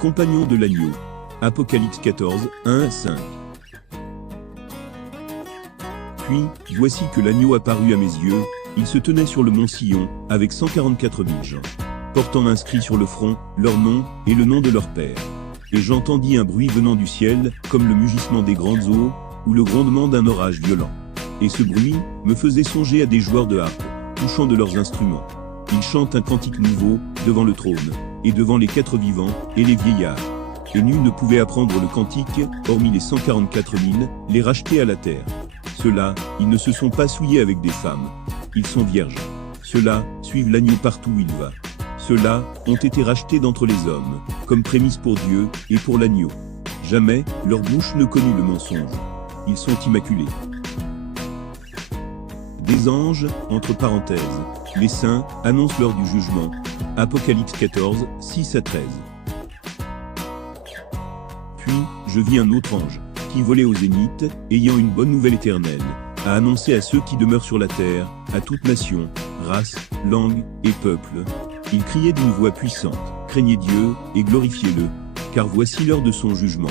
compagnons de l'agneau. Apocalypse 14, 1 à 5. Puis, voici que l'agneau apparut à mes yeux, il se tenait sur le mont Sion, avec 144 000 gens, portant inscrit sur le front, leur nom, et le nom de leur père. Et j'entendis un bruit venant du ciel, comme le mugissement des grandes eaux, ou le grondement d'un orage violent. Et ce bruit me faisait songer à des joueurs de harpe, touchant de leurs instruments. Ils chantent un cantique nouveau, devant le trône, et devant les quatre vivants, et les vieillards. Et nul ne pouvait apprendre le cantique, hormis les 144 000, les rachetés à la terre. Ceux-là, ils ne se sont pas souillés avec des femmes. Ils sont vierges. Ceux-là, suivent l'agneau partout où il va. Ceux-là, ont été rachetés d'entre les hommes, comme prémisse pour Dieu, et pour l'agneau. Jamais, leur bouche ne connut le mensonge. Ils sont immaculés. Des anges, entre parenthèses, les saints, annoncent l'heure du jugement. Apocalypse 14, 6 à 13. Puis, je vis un autre ange, qui volait au zénith, ayant une bonne nouvelle éternelle, à annoncer à ceux qui demeurent sur la terre, à toute nation, race, langue et peuple. Il criait d'une voix puissante, craignez Dieu, et glorifiez-le, car voici l'heure de son jugement.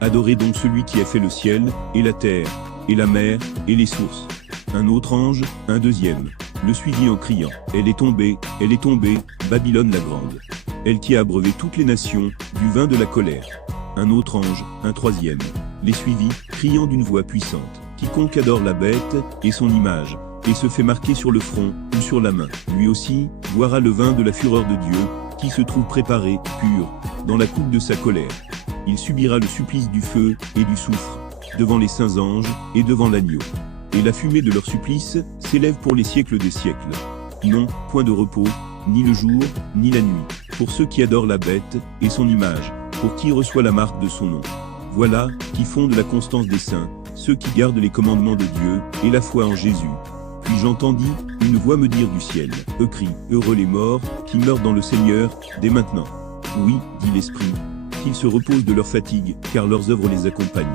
Adorez donc celui qui a fait le ciel, et la terre, et la mer, et les sources. Un autre ange, un deuxième, le suivit en criant, elle est tombée, Babylone la grande. Elle qui a abreuvé toutes les nations, du vin de la colère. Un autre ange, un troisième, les suivit, criant d'une voix puissante, quiconque adore la bête, et son image, et se fait marquer sur le front, ou sur la main, lui aussi, boira le vin de la fureur de Dieu, qui se trouve préparé, pur, dans la coupe de sa colère. Il subira le supplice du feu, et du soufre, devant les saints anges, et devant l'agneau. Et la fumée de leur supplice, s'élève pour les siècles des siècles. Non, point de repos, ni le jour, ni la nuit, pour ceux qui adorent la bête, et son image, pour qui reçoit la marque de son nom. Voilà, qui font de la constance des saints, ceux qui gardent les commandements de Dieu, et la foi en Jésus. Puis j'entendis une voix me dire du ciel, crie, heureux les morts, qui meurent dans le Seigneur, dès maintenant. Oui, dit l'Esprit, qu'ils se reposent de leur fatigue, car leurs œuvres les accompagnent.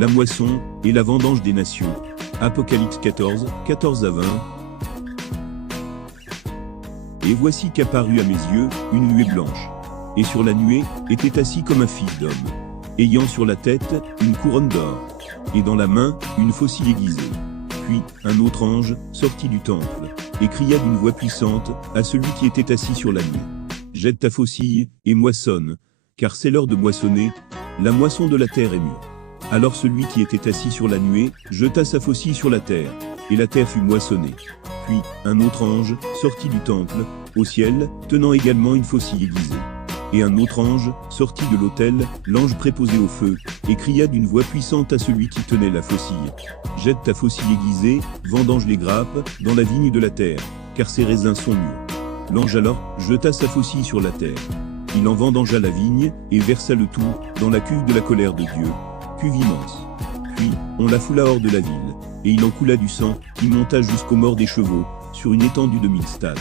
La moisson, et la vendange des nations. Apocalypse 14, 14 à 20. Et voici qu'apparut à mes yeux, une nuée blanche. Et sur la nuée, était assis comme un fils d'homme, ayant sur la tête, une couronne d'or, et dans la main, une faucille aiguisée. Puis, un autre ange, sortit du temple, et cria d'une voix puissante, à celui qui était assis sur la nuée. Jette ta faucille, et moissonne, car c'est l'heure de moissonner, la moisson de la terre est mûre. Alors celui qui était assis sur la nuée, jeta sa faucille sur la terre, et la terre fut moissonnée. Puis, un autre ange, sortit du temple, au ciel, tenant également une faucille aiguisée. Et un autre ange, sortit de l'autel, l'ange préposé au feu, et cria d'une voix puissante à celui qui tenait la faucille. Jette ta faucille aiguisée, vendange les grappes, dans la vigne de la terre, car ses raisins sont mûrs. L'ange alors, jeta sa faucille sur la terre. Il en vendangea la vigne, et versa le tout, dans la cuve de la colère de Dieu. Cuve immense. Puis, on la foula hors de la ville, et il en coula du sang, qui monta jusqu'aux morts des chevaux, sur une étendue de 1000 stades.